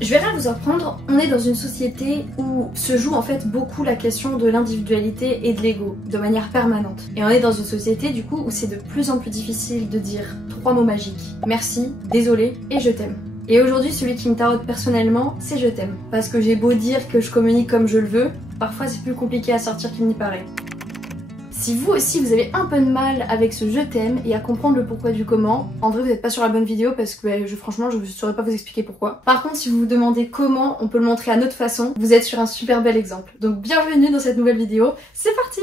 Je vais rien vous apprendre, on est dans une société où se joue en fait beaucoup la question de l'individualité et de l'ego, de manière permanente. Et on est dans une société du coup où c'est de plus en plus difficile de dire 3 mots magiques. Merci, désolé et je t'aime. Et aujourd'hui, celui qui me taraude personnellement, c'est je t'aime. Parce que j'ai beau dire que je communique comme je le veux, parfois c'est plus compliqué à sortir qu'il n'y paraît. Si vous aussi vous avez un peu de mal avec ce je t'aime et à comprendre le pourquoi du comment, en vrai vous n'êtes pas sur la bonne vidéo parce que franchement je ne saurais pas vous expliquer pourquoi. Par contre si vous vous demandez comment on peut le montrer à notre façon, vous êtes sur un super bel exemple. Donc bienvenue dans cette nouvelle vidéo, c'est parti!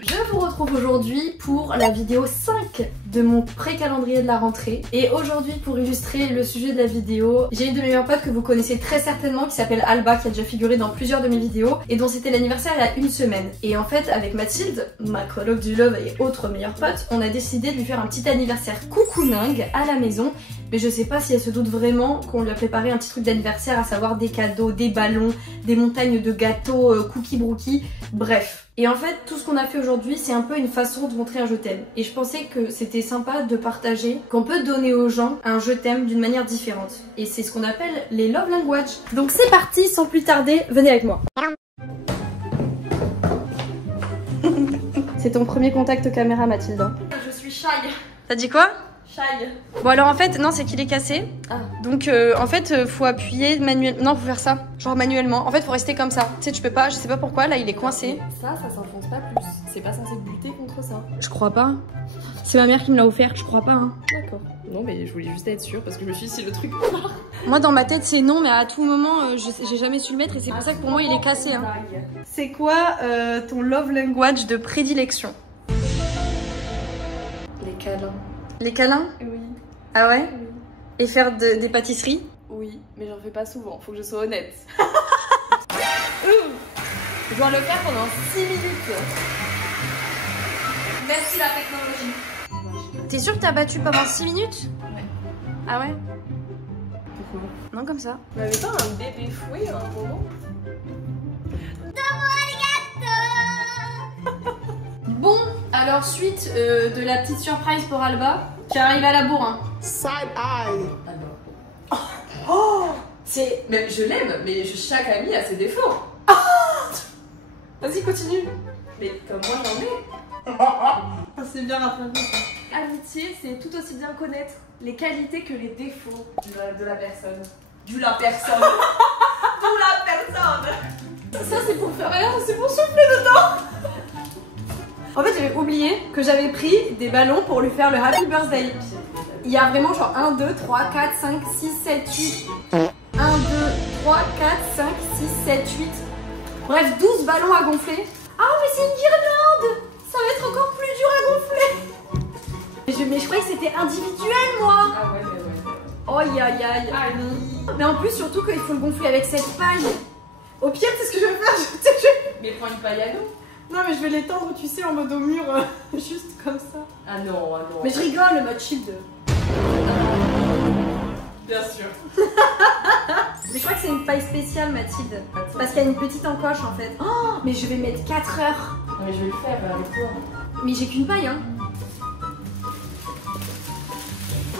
Je vous retrouve aujourd'hui pour la vidéo 5 de mon pré-calendrier de la rentrée. Et aujourd'hui, pour illustrer le sujet de la vidéo, j'ai une de mes meilleures potes que vous connaissez très certainement qui s'appelle Alba, qui a déjà figuré dans plusieurs de mes vidéos et dont c'était l'anniversaire il y a une semaine. Et en fait, avec Mathilde, ma coloc du Love et autre meilleure pote, on a décidé de lui faire un petit anniversaire coucouningue à la maison. Mais je sais pas si elle se doute vraiment qu'on lui a préparé un petit truc d'anniversaire, à savoir des cadeaux, des ballons, des montagnes de gâteaux, cookies brookies, bref. Et en fait, tout ce qu'on a fait aujourd'hui, c'est un peu une façon de montrer un je t'aime. Et je pensais que c'était sympa de partager qu'on peut donner aux gens un je t'aime d'une manière différente. Et c'est ce qu'on appelle les love language. Donc c'est parti, sans plus tarder, venez avec moi. C'est ton premier contact caméra, Mathilde. Je suis shy. T'as dit quoi? Shy. Bon alors en fait, non c'est qu'il est cassé. Ah. Donc en fait faut appuyer manuellement. Non faut faire ça, genre manuellement. En fait faut rester comme ça. Tu sais tu peux pas, je sais pas pourquoi, là il est coincé. Ça s'enfonce pas plus. C'est pas censé buter contre ça. Je crois pas. C'est ma mère qui me l'a offert, je crois pas hein. D'accord. Non mais je voulais juste être sûre parce que je me suis dit si le truc... Moi dans ma tête c'est non mais à tout moment j'ai jamais su le mettre et c'est pour ça que pour moi il est cassé hein. C'est quoi ton love language de prédilection? Les câlins. Les câlins? Oui. Ah ouais? Oui. Et faire des pâtisseries? Oui, mais j'en fais pas souvent, faut que je sois honnête. Je dois le faire pendant 6 minutes. Merci la technologie. T'es sûre que t'as battu pendant 6 minutes? Ouais. Ah ouais? Pourquoi? Non comme ça. Vous n'avez pas un bébé fouet à un moment? Bon, alors suite de la petite surprise pour Alba, qui arrive à la bourre. Hein. Side eye. Ah non. Oh, c'est... Mais je l'aime, mais chaque ami a ses défauts. Vas-y, continue. Mais comme moi j'en ai. Ah, c'est bien rattrapé ça. Amitié, c'est tout aussi bien connaître les qualités que les défauts de la personne. De la personne. De la personne. Ça c'est pour faire rien, c'est pour souffler dedans. En fait j'avais oublié que j'avais pris des ballons pour lui faire le happy birthday. Il y a vraiment genre 1, 2, 3, 4, 5, 6, 7, 8. 1, 2, 3, 4, 5, 6, 7, 8. Bref 12 ballons à gonfler. Ah mais c'est une guirlande. Ça va être encore plus dur à gonfler. Mais je croyais que c'était individuel moi. Ah ouais. Oh aïe aïe aïe. Mais en plus surtout qu'il faut le gonfler avec cette paille. Au pire c'est ce que je vais faire, Mais prends une paille à nous. Non mais je vais l'étendre tu sais en mode au mur, juste comme ça. Ah non, ah non. Mais je rigole, mode shield. Bien sûr. Mais je crois que c'est une paille spéciale Mathilde. Parce qu'il y a une petite encoche en fait. Oh mais je vais mettre 4 heures. Non mais je vais le faire avec toi. Mais j'ai qu'une paille hein.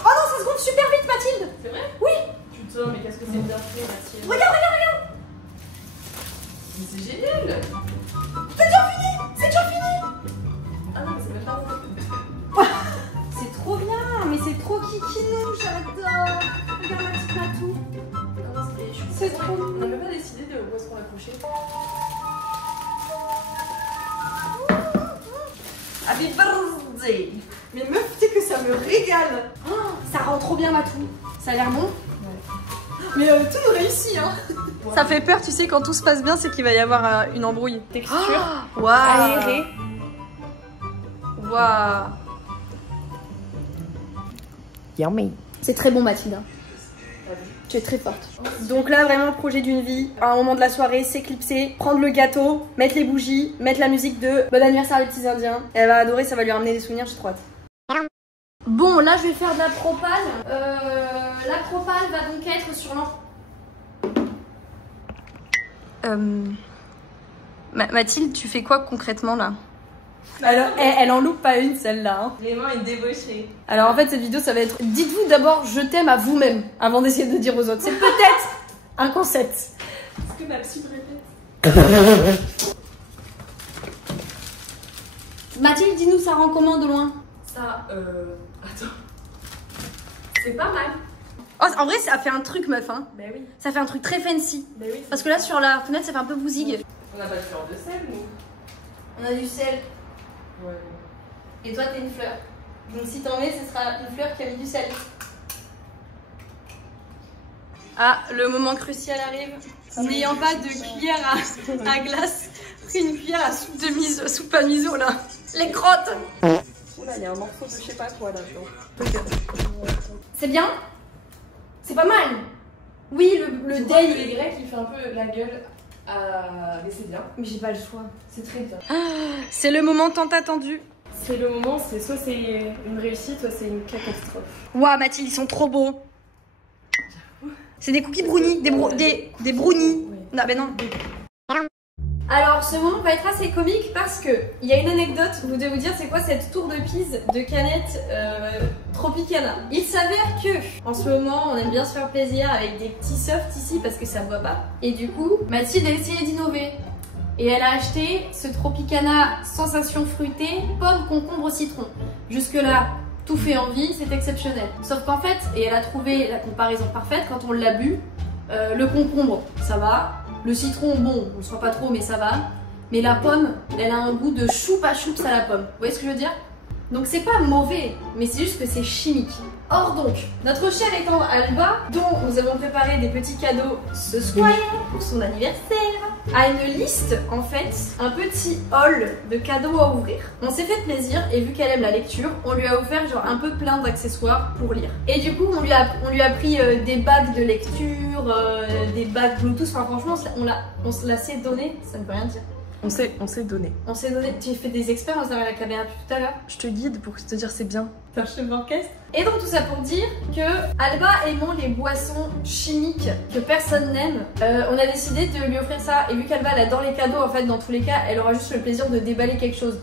Oh non ça se gonfle super vite Mathilde. C'est vrai? Oui. Putain mais qu'est-ce que c'est bien fait Mathilde. Regarde. Mais c'est génial. C'est déjà fini. Ah non mais c'est même pas ça. C'est trop bien, mais c'est trop kikinou, j'adore. Regarde ma petite matou. Comment c'était chou. C'est trop On mignon. n'a pas décidé de où est-ce qu'on l'accrochait. Happy birthday. Mais meuf, tu sais que ça me régale. Oh, ça rend trop bien matou. Ça a l'air bon. Ouais. Mais tout nous réussit hein. Ouais. Ça fait peur, tu sais, quand tout se passe bien, c'est qu'il va y avoir une embrouille. Texture. Waouh. Aérée. Waouh. Yummy. C'est très bon Mathilde. Tu es très forte. Donc là, vraiment, projet d'une vie. À un moment de la soirée, s'éclipser, prendre le gâteau, mettre les bougies, mettre la musique de Bon anniversaire les petits indiens. Elle va adorer, ça va lui ramener des souvenirs, j'ai trop hâte. Bon, là, je vais faire de la propane. La propane va donc être sur Mathilde, tu fais quoi concrètement là? Alors, elle en loupe pas une celle-là. Hein. Les mains est débauchée. Alors en fait, cette vidéo, ça va être... Dites-vous d'abord je t'aime à vous-même avant d'essayer de dire aux autres. C'est peut-être un concept. Est-ce que ma psy me répète? Mathilde, dis-nous, ça rend comment de loin? Ça, attends. C'est pas mal. Oh, en vrai, ça fait un truc, meuf. Hein. Bah oui. Ça fait un truc très fancy. Bah oui. Parce que là, sur la fenêtre, ça fait un peu bousig. On n'a pas de fleur de sel, nous. On a du sel. Ouais. Et toi, t'es une fleur. Donc si t'en mets, ce sera une fleur qui a mis du sel. Ah, le moment crucial arrive. N'ayant pas de cuillère à glace, pris une cuillère à soupe à miso là. Les crottes. Oula, il y a un morceau de je sais pas quoi là-dedans. C'est bien? C'est pas mal. Oui, le deuil. Le grec, il fait un peu la gueule. Mais c'est bien. Mais j'ai pas le choix. C'est très bien. C'est le moment tant attendu. C'est le moment, c'est soit c'est une réussite, soit c'est une catastrophe. Waouh, Mathilde, ils sont trop beaux. C'est des cookies brownies, des brownies. Oui. Non, ben non. Alors, ce moment va être assez comique parce que il y a une anecdote. Vous devez vous dire, c'est quoi cette tour de Pise de canettes Tropicana? Il s'avère que, en ce moment, on aime bien se faire plaisir avec des petits softs ici parce que ça boit pas. Et du coup, Mathilde a essayé d'innover. Et elle a acheté ce Tropicana sensation fruitée, pomme, concombre, citron. Jusque-là, tout fait envie, c'est exceptionnel. Sauf qu'en fait, et elle a trouvé la comparaison parfaite, quand on l'a bu, le concombre, ça va. Le citron, bon, on ne sent pas trop, mais ça va. Mais la pomme, elle a un goût de choupa-choups à la pomme. Vous voyez ce que je veux dire? Donc c'est pas mauvais, mais c'est juste que c'est chimique. Or donc, notre chère étant Alba, dont nous avons préparé des petits cadeaux ce soir pour son anniversaire, a une liste, en fait, un petit haul de cadeaux à ouvrir. On s'est fait plaisir et vu qu'elle aime la lecture, on lui a offert genre un peu plein d'accessoires pour lire. Et du coup, on lui a pris des bagues de lecture, des bagues Bluetooth, enfin franchement, on se l'a s'est donné, ça ne veut rien dire. On s'est donné. On s'est donné, tu fais des expériences derrière la caméra depuis tout à l'heure. Je te guide pour te dire c'est bien. T'es un chef d'orchestre. Et donc tout ça pour dire que Alba aimant les boissons chimiques que personne n'aime, on a décidé de lui offrir ça. Et vu qu'Alba elle adore les cadeaux, en fait dans tous les cas, elle aura juste le plaisir de déballer quelque chose.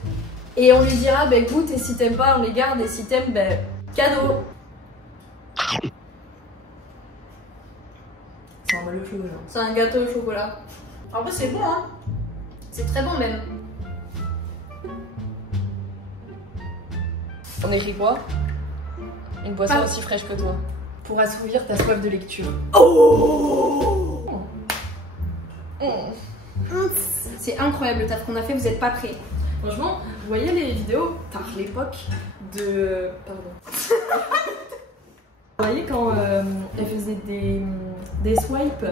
Et on lui dira, bah goûte et si t'aimes pas on les garde et si t'aimes, bah cadeau. C'est un moelleux chocolat. C'est un gâteau au chocolat. En vrai c'est bon hein. C'est très bon même. On écrit quoi? Une boisson Ah. aussi fraîche que toi. Pour assouvir ta soif de lecture. Oh C'est incroyable le taf qu'on a fait, vous êtes pas prêts. Franchement, vous voyez les vidéos par l'époque de... Pardon. Vous voyez quand elle faisait des swipes?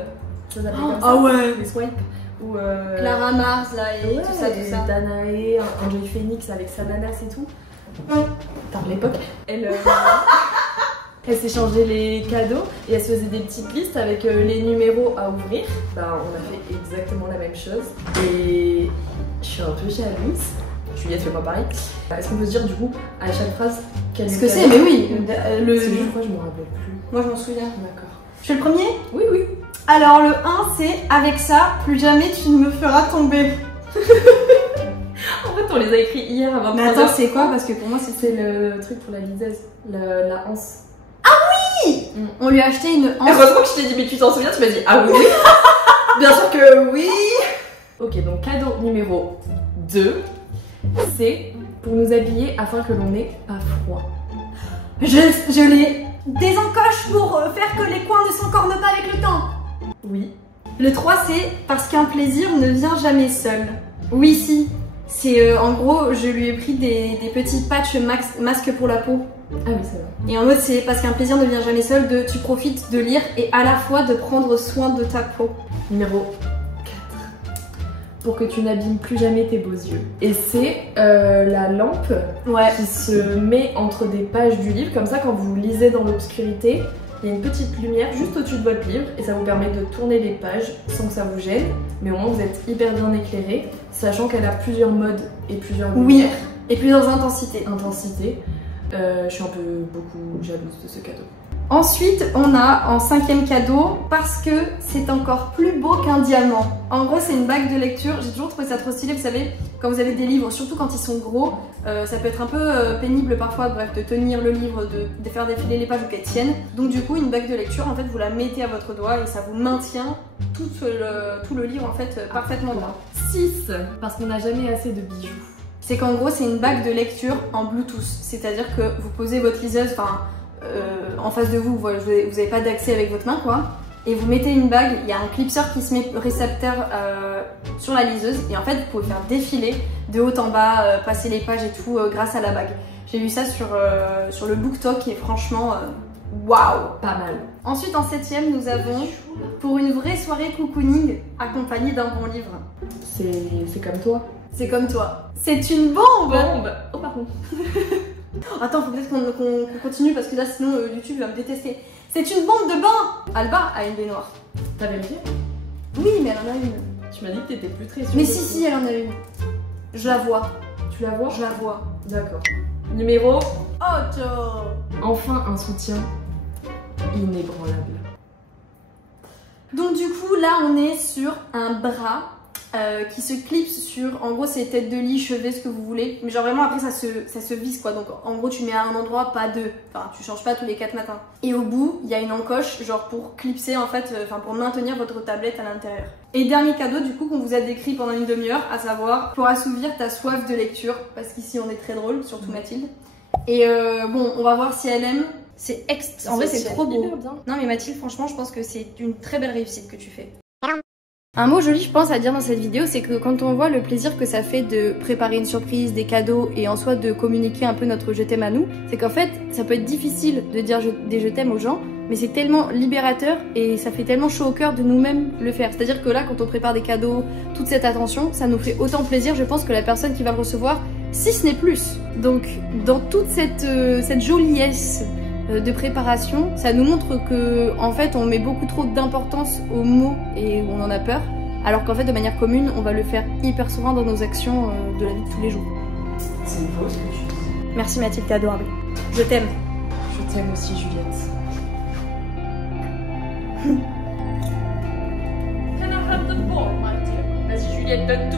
Ça s'appelait comme ça. Ah ouais. Des swipes. Ou Clara Mars là et ouais, tout ça. Danae, Enjoy Phoenix avec sa nanasse et tout. Par l'époque, elle s'échangeait les cadeaux et elle se faisait des petites listes avec les numéros à ouvrir. Bah, on a fait exactement la même chose et je suis un peu jalouse. Juliette fait pas pareil. Est-ce qu'on peut se dire du coup à chaque phrase quel Ce que c'est, mais oui. Je crois que je me rappelle plus. Moi je m'en souviens. D'accord. Je fais le premier? Oui, oui. Alors le 1 c'est avec ça, plus jamais tu ne me feras tomber. En fait, on les a écrits hier avant. Mais attends, c'est quoi? Parce que pour moi c'est le truc pour la liseuse, la anse. on lui a acheté une anse. Heureusement que je t'ai dit, mais tu t'en souviens, tu m'as dit ah oui. Bien sûr que oui. Ok, donc cadeau numéro 2, c'est pour nous habiller afin que l'on n'ait pas froid. Je l'ai des encoches pour faire que les coins ne s'encornent pas avec le temps. Oui. Le 3 c'est parce qu'un plaisir ne vient jamais seul. Oui si. C'est en gros, je lui ai pris des petits patchs masques pour la peau. Ah oui, c'est vrai. Et en mode, c'est parce qu'un plaisir ne vient jamais seul, tu profites de lire et à la fois de prendre soin de ta peau. Numéro 4. Pour que tu n'abîmes plus jamais tes beaux yeux. Et c'est la lampe qui se met entre des pages du livre. Comme ça, quand vous lisez dans l'obscurité, il y a une petite lumière juste au-dessus de votre livre et ça vous permet de tourner les pages sans que ça vous gêne. Mais au moins, vous êtes hyper bien éclairé, sachant qu'elle a plusieurs modes et plusieurs lumières. Et plusieurs intensités. Je suis un peu beaucoup jalouse de ce cadeau. Ensuite, on a en 5e cadeau, parce que c'est encore plus beau qu'un diamant. En gros, c'est une bague de lecture. J'ai toujours trouvé ça trop stylé, vous savez, quand vous avez des livres, surtout quand ils sont gros, ça peut être un peu pénible parfois, bref, de tenir le livre, de faire défiler les pages ou qu'elles tiennent. Donc du coup, une bague de lecture, en fait, vous la mettez à votre doigt et ça vous maintient tout le livre, en fait, parfaitement droit. 6, parce qu'on n'a jamais assez de bijoux. C'est qu'en gros, c'est une bague de lecture en Bluetooth. C'est-à-dire que vous posez votre liseuse, en face de vous, vous n'avez pas d'accès avec votre main, quoi. Et vous mettez une bague, il y a un clipseur qui se met récepteur sur la liseuse. Et en fait, vous pouvez faire défiler de haut en bas, passer les pages et tout grâce à la bague. J'ai vu ça sur le BookTok et franchement, waouh! Pas mal. Ensuite, en 7e, nous avons pour une vraie soirée cocooning accompagnée d'un bon livre. C'est comme toi. C'est comme toi. C'est une bombe! Oh pardon. Attends, faut peut-être qu'on continue parce que là sinon YouTube va me détester. C'est une bombe de bain! Alba a une baignoire. T'as vérifié? Oui, mais elle en a une. Tu m'as dit que t'étais plus très sûre. Mais si, elle en a une. Je la vois. Tu la vois? Je la vois. D'accord. Numéro 8. Enfin un soutien inébranlable. Donc du coup, là on est sur un bras qui se clipse sur, en gros c'est tête de lit, chevet, ce que vous voulez, mais genre vraiment après ça se visse quoi, donc en gros tu mets à un endroit, pas deux, enfin tu changes pas tous les 4 matins. Et au bout il y a une encoche genre pour clipser en fait, pour maintenir votre tablette à l'intérieur. Et dernier cadeau du coup qu'on vous a décrit pendant une demi-heure, à savoir pour assouvir ta soif de lecture, parce qu'ici on est très drôle, surtout Mathilde. Et bon, on va voir si elle aime. En vrai c'est trop beau. Non mais Mathilde, franchement je pense que c'est une très belle réussite que tu fais. Un mot joli je pense à dire dans cette vidéo, c'est que quand on voit le plaisir que ça fait de préparer une surprise, des cadeaux et en soi de communiquer un peu notre je t'aime à nous, c'est qu'en fait ça peut être difficile de dire des je t'aime aux gens, mais c'est tellement libérateur et ça fait tellement chaud au cœur de nous-mêmes le faire. C'est-à-dire que là quand on prépare des cadeaux, toute cette attention, ça nous fait autant plaisir je pense que la personne qui va le recevoir, si ce n'est plus. Donc dans toute cette joliesse de préparation, ça nous montre que en fait on met beaucoup trop d'importance aux mots et on en a peur, alors qu'en fait de manière commune on va le faire hyper souvent dans nos actions de la vie de tous les jours. C'est beau ce que tu dis. Merci Mathilde, t'es adorable. Je t'aime. Je t'aime aussi Juliette. Can I have the ball, my dear? Vas-y Juliette, donne tout.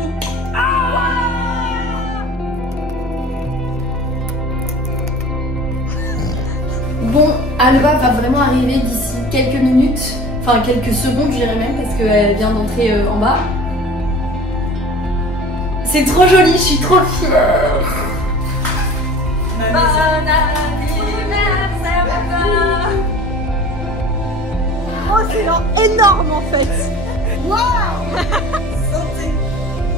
Bon, Alba va vraiment arriver d'ici quelques minutes, enfin quelques secondes je dirais même, parce qu'elle vient d'entrer en bas. C'est trop joli, je suis trop fière. Oh, c'est énorme en fait. Waouh. Santé.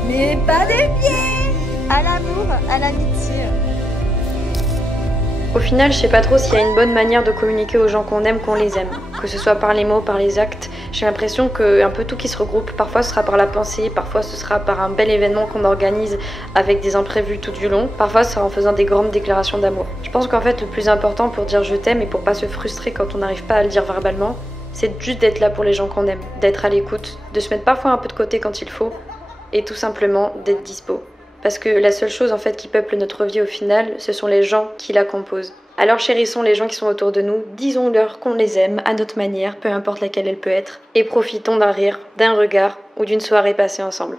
Mais pas des pieds. À l'amour, à l'amitié. Au final, je sais pas trop s'il y a une bonne manière de communiquer aux gens qu'on aime, qu'on les aime. Que ce soit par les mots, par les actes. J'ai l'impression qu'un peu tout qui se regroupe, parfois ce sera par la pensée, parfois ce sera par un bel événement qu'on organise avec des imprévus tout du long, parfois ce sera en faisant des grandes déclarations d'amour. Je pense qu'en fait le plus important pour dire je t'aime et pour pas se frustrer quand on n'arrive pas à le dire verbalement, c'est juste d'être là pour les gens qu'on aime, d'être à l'écoute, de se mettre parfois un peu de côté quand il faut, et tout simplement d'être dispo. Parce que la seule chose en fait qui peuple notre vie au final, ce sont les gens qui la composent. Alors chérissons les gens qui sont autour de nous, disons-leur qu'on les aime à notre manière, peu importe laquelle elle peut être, et profitons d'un rire, d'un regard ou d'une soirée passée ensemble.